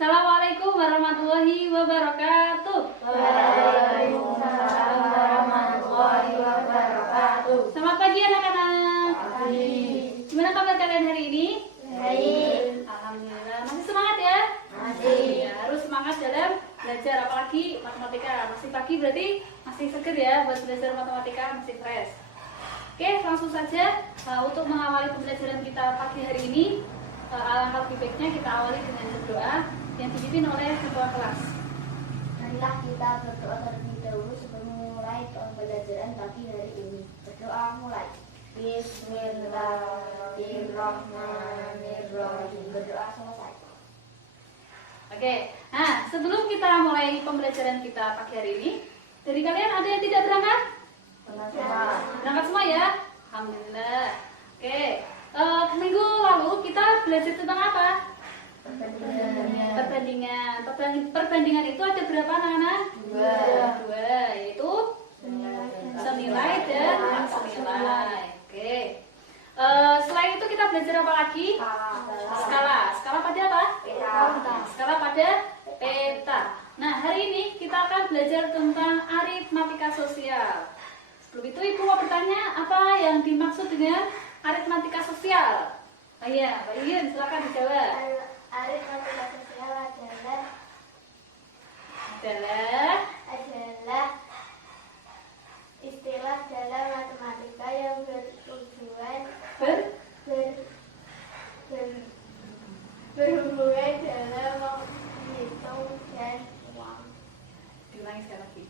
Assalamualaikum warahmatullahi wabarakatuh. Waalaikumsalam warahmatullahi wabarakatuh. Selamat pagi anak-anak. Pagi. Gimana kabar kalian hari ini? Baik. Alhamdulillah. Masih semangat ya? Masih. Ya, harus semangat dalam belajar, apalagi matematika. Masih pagi berarti masih seger ya buat belajar matematika, masih fresh. Oke, langsung saja untuk mengawali pembelajaran kita pagi hari ini. Alangkah lebih baiknya kita awali dengan berdoa yang dipimpin oleh ketua kelas. Marilah kita berdoa terlebih dahulu sebelum memulai pembelajaran pagi hari ini. Berdoa mulai. Bismillahirrahmanirrahim. Berdoa selesai. Oke, nah sebelum kita mulai pembelajaran kita pagi hari ini, dari kalian ada yang tidak berangkat? Berangkat semua ya? Alhamdulillah. Oke, minggu lalu kita belajar tentang apa? Perbandingan. Perbandingan itu ada berapa anak-anak? Dua, yaitu senilai dan senilai. Oke. Selain itu kita belajar apa lagi? Skala. Skala pada apa? Skala pada peta. Nah, hari ini kita akan belajar tentang aritmatika sosial. Sebelum itu Ibu mau bertanya, apa yang dimaksud dengan aritmatika sosial? Iya, Pak Yun, silakan dijawab. Aritmatika sosial adalah istilah dalam matematika yang bertujuan berhubungan dalam menghitung dan uang. Diulangi sekali lagi.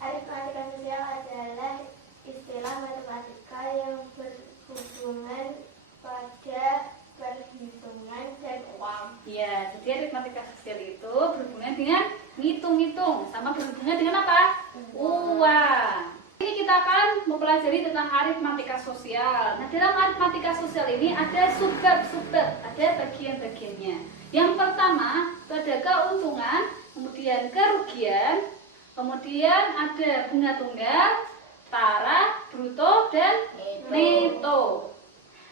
Aritmatika sosial adalah istilah matematika yang berhubungan pada perhitungan dan uang. Iya, jadi aritmatika sosial itu berhubungan dengan ngitung-ngitung, sama berhubungan dengan apa? Uang. Ini kita akan mempelajari tentang aritmatika sosial. Nah, dalam aritmatika sosial ini ada subbab, ada bagian-bagiannya. Yang pertama itu ada keuntungan, kemudian kerugian, kemudian ada bunga tunggal, taraf, bruto, dan neto.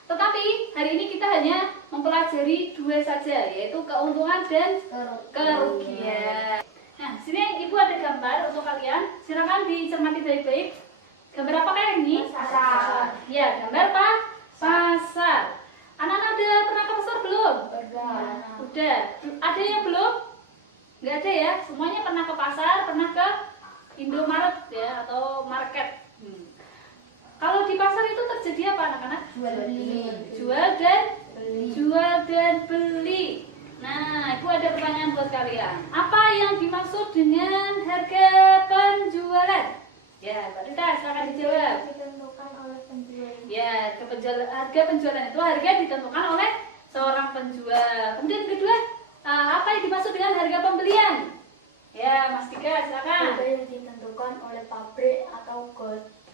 Tetapi hari ini kita hanya mempelajari dua saja, yaitu keuntungan dan kerugian. Nah, sini Ibu ada gambar untuk kalian. Silakan dicermati baik-baik. Gambar apa ini? Pasar. Ya, gambar apa? Pasar. Anak-anak udah pernah ke pasar belum? Udah. Ada yang belum? Nggak ada ya? Semuanya pernah ke pasar, pernah ke Indomaret ya, atau market. Kalau di pasar itu terjadi apa anak-anak? Jual dan beli. Nah, Ibu ada pertanyaan buat kalian. Apa yang dimaksud dengan harga penjualan? Ya, Mbak Rita, silakan dijawab. Ditentukan oleh penjual. Ya, harga penjualan itu harga ditentukan oleh seorang penjual. Kemudian kedua, apa yang dimaksud dengan harga pembelian? Ya, Mas Dika, silakan. Harga yang ditentukan oleh pabrik atau grosir.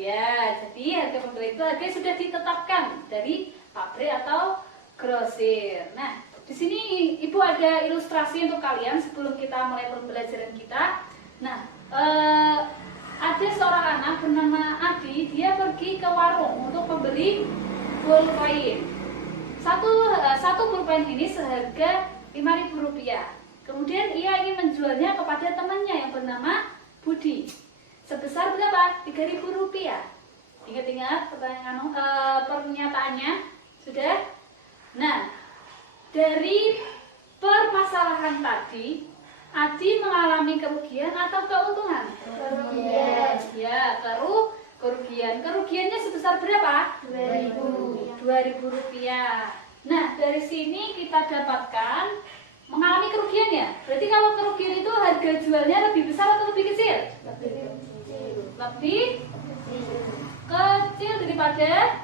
Ya, jadi harga pembelian itu harga yang sudah ditetapkan dari pabrik atau grosir. Nah, di sini Ibu ada ilustrasi untuk kalian sebelum kita mulai pembelajaran kita. Nah, ada seorang anak bernama Adi, dia pergi ke warung untuk membeli pulpen. Satu pulpen ini seharga Rp5.000. Kemudian ia ingin menjualnya kepada temannya yang bernama Budi. Sebesar berapa? Rp3.000. Ingat-ingat pernyataannya? Sudah? Nah, dari permasalahan tadi, Adi mengalami kerugian atau keuntungan? Kerugian. Ya, kerugian. Kerugiannya sebesar berapa? Rp2.000. Nah, dari sini kita dapatkan mengalami kerugian ya. Berarti kalau kerugian itu harga jualnya lebih besar atau lebih kecil? Lebih kecil daripada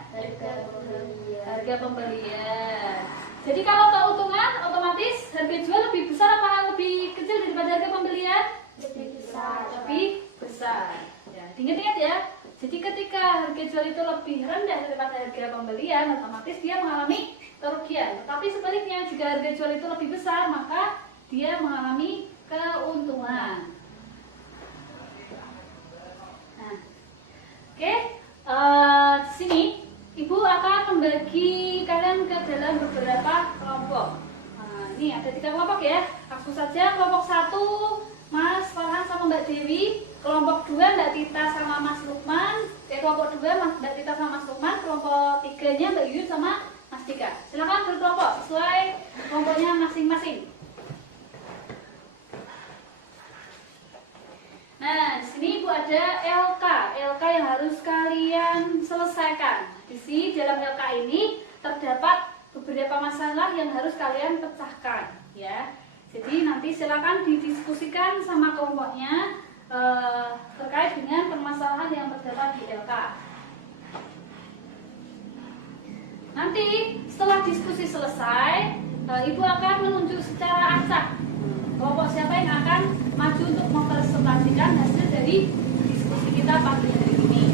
harga pembelian. Jadi kalau keuntungan otomatis harga jual lebih besar apa lebih kecil daripada harga pembelian? Lebih besar. Ya, ingat-ingat ya. Jadi ketika harga jual itu lebih rendah daripada harga pembelian, otomatis dia mengalami kerugian. Tetapi sebaliknya, jika harga jual itu lebih besar, maka dia mengalami keuntungan. Nah, oke. Sini Ibu akan membagi kalian ke dalam beberapa kelompok. Ini ada ada 3 kelompok ya. Aku saja kelompok 1 Mas Farhan sama Mbak Dewi, kelompok 2 Mbak Tita sama Mas Lukman, kelompok 2 Mbak Tita sama Mas Lukman, kelompok 3-nya Mbak Yuyun sama Mas Dika. Silakan berkelompok sesuai kelompoknya masing-masing. Nah, di sini Ibu ada LK yang harus kalian selesaikan. Di sini dalam LK ini terdapat beberapa masalah yang harus kalian pecahkan, ya. Jadi nanti silakan didiskusikan sama kelompoknya terkait dengan permasalahan yang terdapat di LK. Nanti setelah diskusi selesai, Ibu akan menunjuk secara acak kelompok siapa yang akan maju untuk mempresentasikan hasil dari diskusi kita pagi hari ini.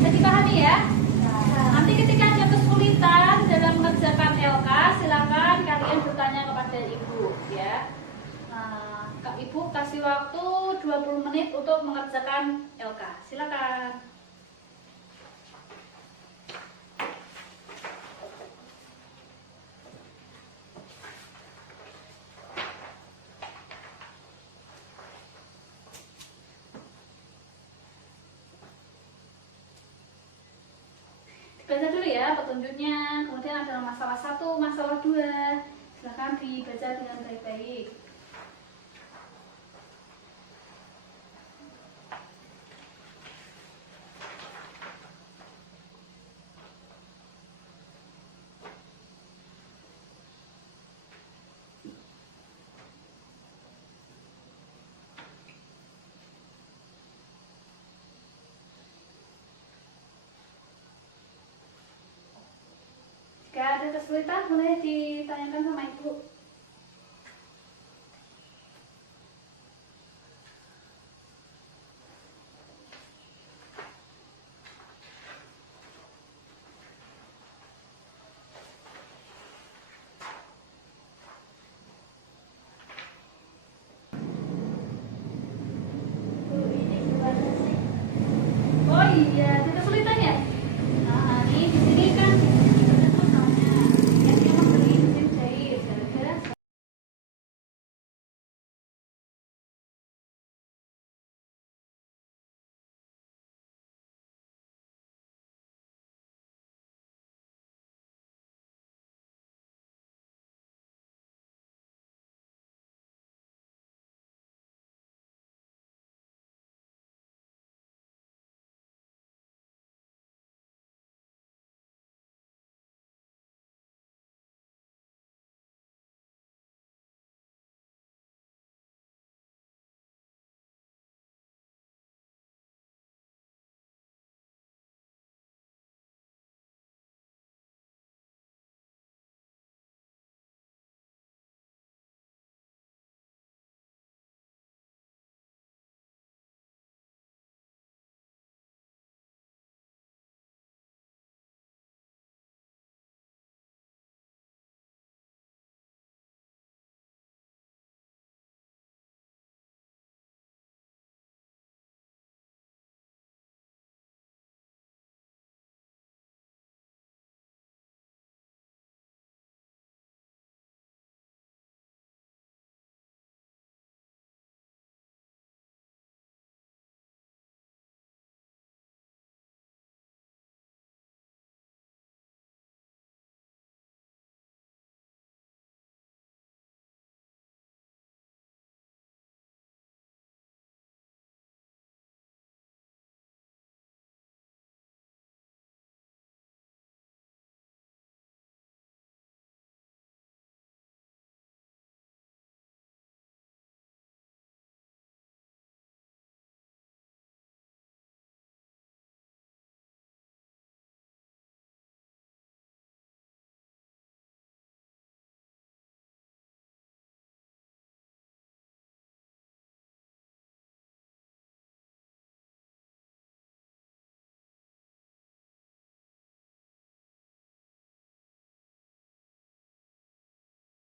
Bisa dipahami ya? Nanti ketika ada kesulitan dalam mengerjakan LK, silakan kalian bertanya kepada Ibu, ya. Ibu kasih waktu 20 menit untuk mengerjakan LK. Silakan. Baca dulu ya petunjuknya, kemudian ada masalah 1, masalah 2. Silahkan dibaca dengan baik-baik. Jika ada kesulitan, boleh ditanyakan sama Ibu. Oh iya, ada kesulitan ya? Nah, ini di sini kan ada masalahnya. Yang memang beli mesin jahit, gara-gara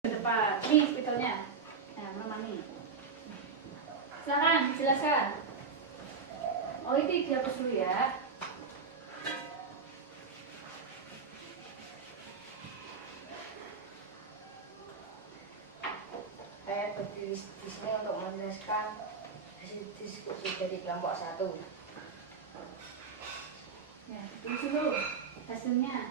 ke depan. Nih spidolnya. Nah, Mama nih. Silakan dijelaskan. Oh, itu dihapus dulu ya. di sini untuk menjelaskan hasil diskusi dari kelompok 1. Ya, tulis dulu hasilnya.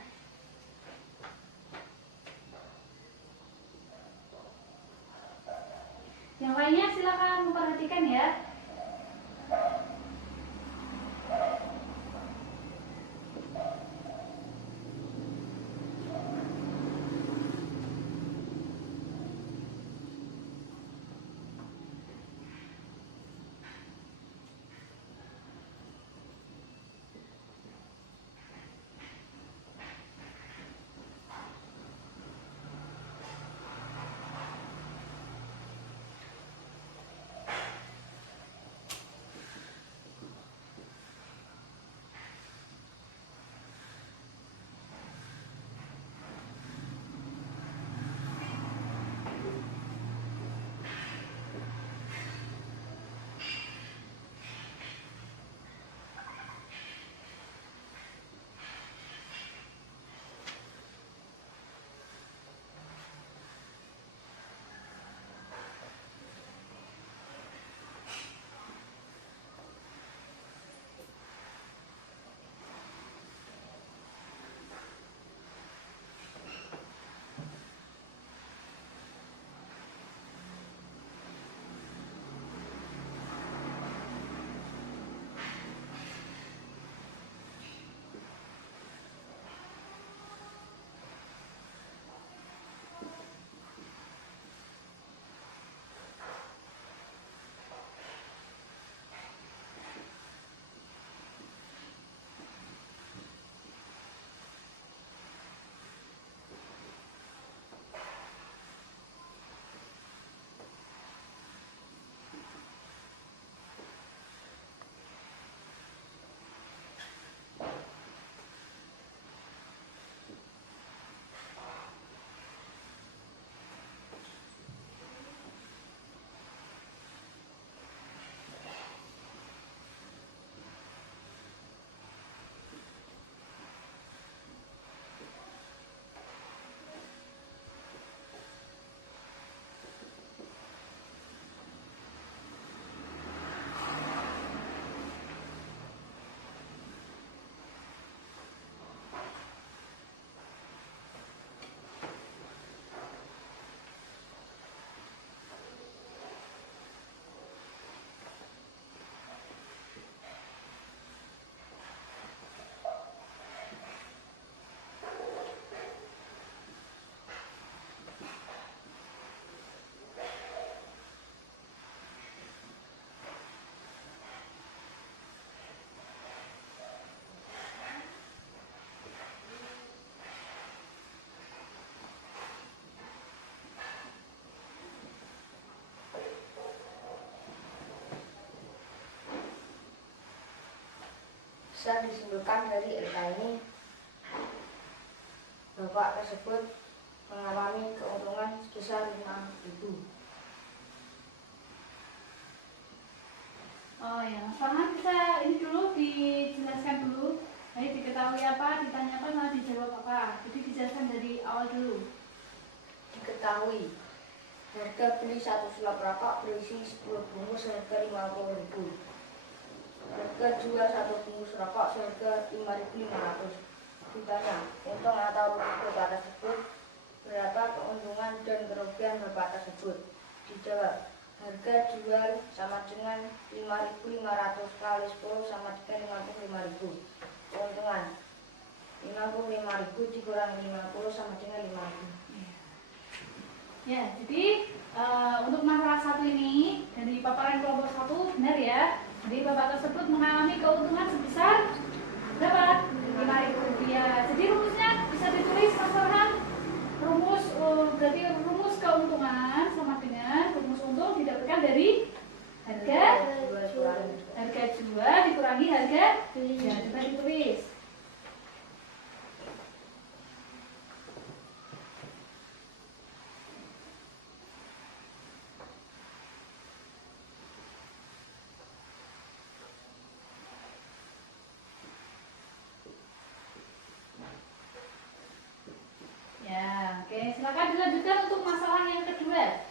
Yang lainnya silakan memperhatikan ya. Bisa disimpulkan dari LK ini, Bapak tersebut mengalami keuntungan sebesar 5.000. Oh ya, Farhan bisa ini dulu dijelaskan dulu. Ayo diketahui apa, ditanya apa, malah dijawab apa. Jadi dijelaskan dari awal dulu. Diketahui harga beli 1 sulap rokok berisi 10 bungkus seharga 50.000. Harga jual 1 bungkus rokok seharga 5.500. Ditanya, untung atau rugi Bapak tersebut, berapa keuntungan dan kerugian Bapak tersebut? Dijawab, harga jual sama dengan 5.500 kali 10 sama dengan 55.000. Keuntungan 55.000 dikurangi 50 sama dengan 5.000. Ya, jadi untuk masalah satu ini dari paparan kelompok 1 benar ya. Jadi Bapak tersebut mengalami keuntungan sebesar berapa? 5.000 rupiah. Jadi rumusnya bisa ditulis Mas Farhan. Rumus berarti rumus keuntungan sama dengan rumus untung didapatkan dari harga jual dikurangi harga beli. Ya, coba ditulis. Ya, oke. Silakan dilanjutkan untuk masalah yang kedua.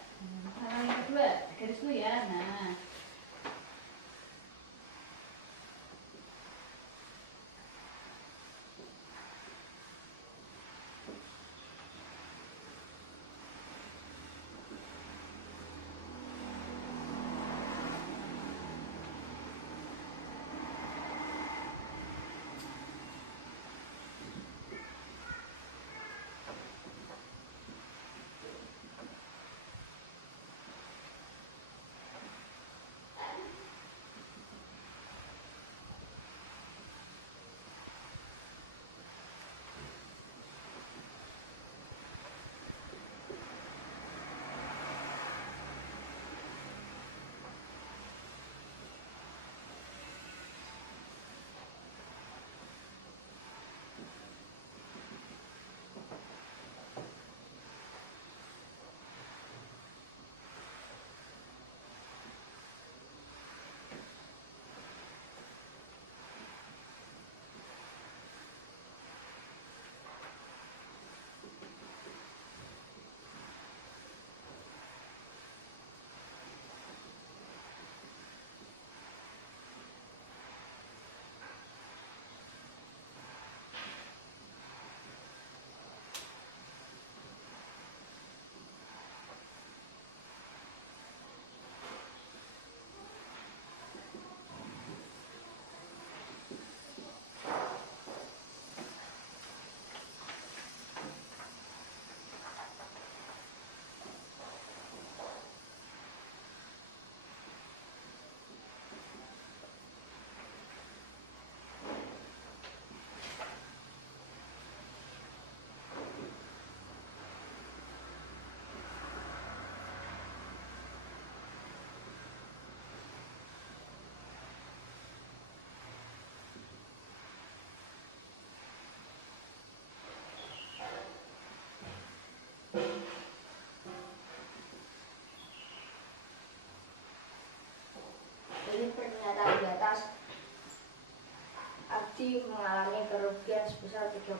Rugi mengalami kerugian sebesar 30.000.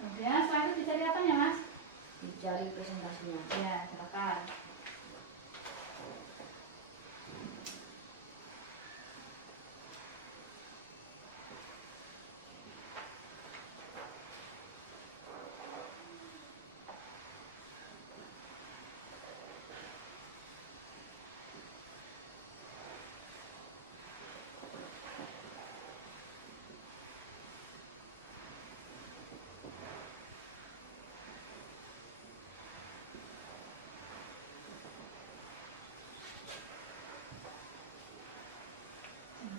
Kemudian setelah itu dicari apanya, Mas? Dicari presentasinya. Ya, silakan.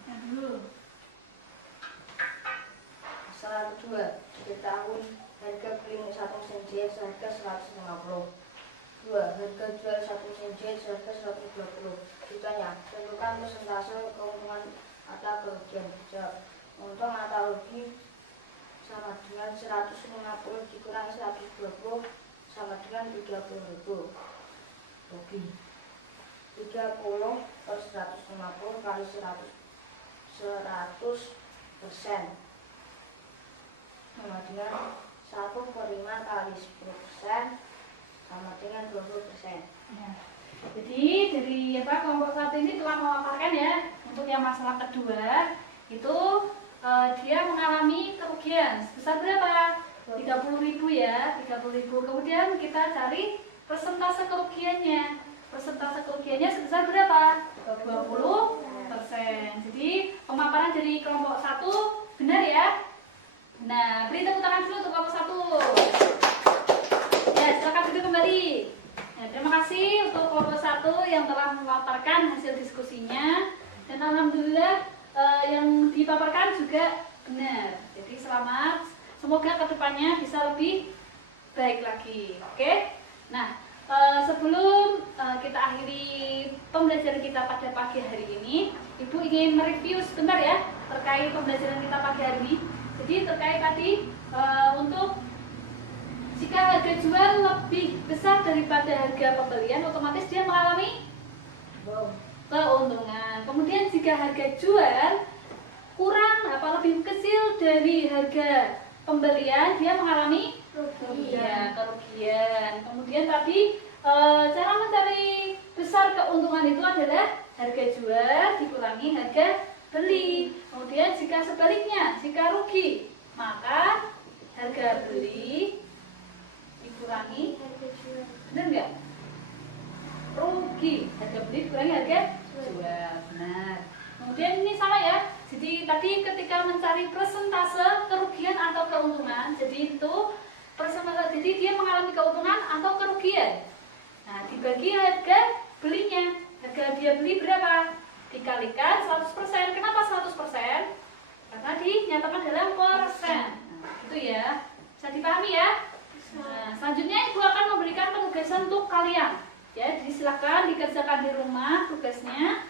Nah, dulu. Masalah kedua, diketahui harga beli satu mesin jahit seharga 150. 2. Harga jual satu mesin jahit seharga 120. Ditanya, tentukan persentase keuntungan atau kerugian. Jawab, untung atau rugi sama dengan 150 dikurangi 120 sama dengan 30.000. Rugi 30 per 150 kali 100% sama dengan 1/5 kali 10% sama dengan 20%. Ya. Jadi dari kelompok satu ini telah memaparkan ya untuk yang masalah kedua itu dia mengalami kerugian sebesar berapa? 30.000 ya, 30.000. Kemudian kita cari persentase kerugiannya. Persentase kerugiannya sebesar berapa? 20%. Jadi pemaparan dari kelompok satu benar ya? Nah, beri tepuk tangan dulu untuk kelompok satu. Ya, silakan duduk kembali. Nah, terima kasih untuk kelompok satu yang telah memaparkan hasil diskusinya dan alhamdulillah yang dipaparkan juga benar. Jadi selamat. Semoga kedepannya bisa lebih baik lagi. Oke? Nah, sebelum kita akhiri pembelajaran kita pada pagi hari ini, Ibu ingin mereview sebentar ya terkait pembelajaran kita pagi hari ini. Jadi terkait tadi untuk jika harga jual lebih besar daripada harga pembelian, otomatis dia mengalami keuntungan. Kemudian jika harga jual kurang lebih kecil dari harga pembelian, dia mengalami kerugian. Kemudian tadi cara mencari besar keuntungan itu adalah harga jual dikurangi harga beli. Kemudian jika sebaliknya, jika rugi, maka harga beli dikurangi Harga jual. benar nggak? Rugi, harga beli dikurangi harga jual. Benar. Kemudian ini sama ya. Jadi tadi ketika mencari persentase kerugian atau keuntungan, jadi itu persentase, jadi dia mengalami keuntungan atau kerugian. Nah, dibagi harga belinya. Harga dia beli berapa? Dikalikan 100%. Kenapa 100%? Karena dinyatakan dalam persen. Nah, itu ya. Bisa dipahami ya? Nah, selanjutnya Ibu akan memberikan penugasan untuk kalian. Ya, jadi silakan dikerjakan di rumah tugasnya.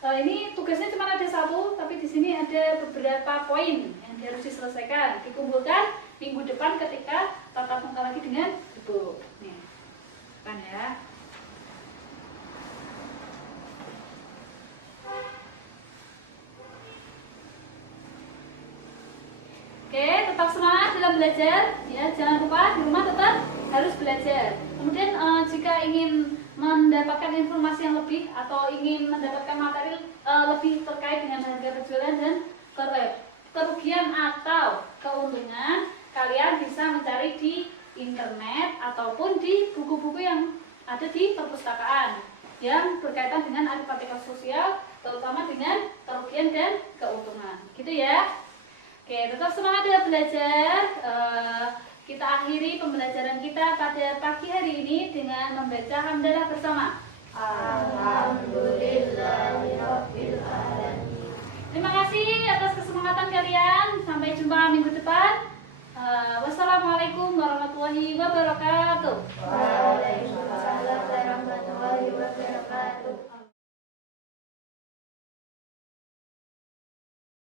Ini tugasnya cuma ada satu, tapi di sini ada beberapa poin yang harus diselesaikan. Dikumpulkan minggu depan ketika tatap muka lagi dengan Ibu. Nih, kan ya. Oke, tetap semangat dalam belajar. Ya, jangan lupa di rumah tetap harus belajar. Kemudian jika ingin mendapatkan informasi yang lebih atau ingin mendapatkan materi lebih terkait dengan harga penjualan dan kerugian atau keuntungan, kalian bisa mencari di internet ataupun di buku-buku yang ada di perpustakaan yang berkaitan dengan aritmatika sosial, terutama dengan kerugian dan keuntungan. Gitu ya. Oke, tetap semangat dalam belajar. Kita akhiri pembelajaran kita pada pagi hari ini dengan membaca hamdalah bersama. Alhamdulillahirabbil alamin. Terima kasih atas kesemangatan kalian. Sampai jumpa minggu depan. Wassalamualaikum warahmatullahi wabarakatuh.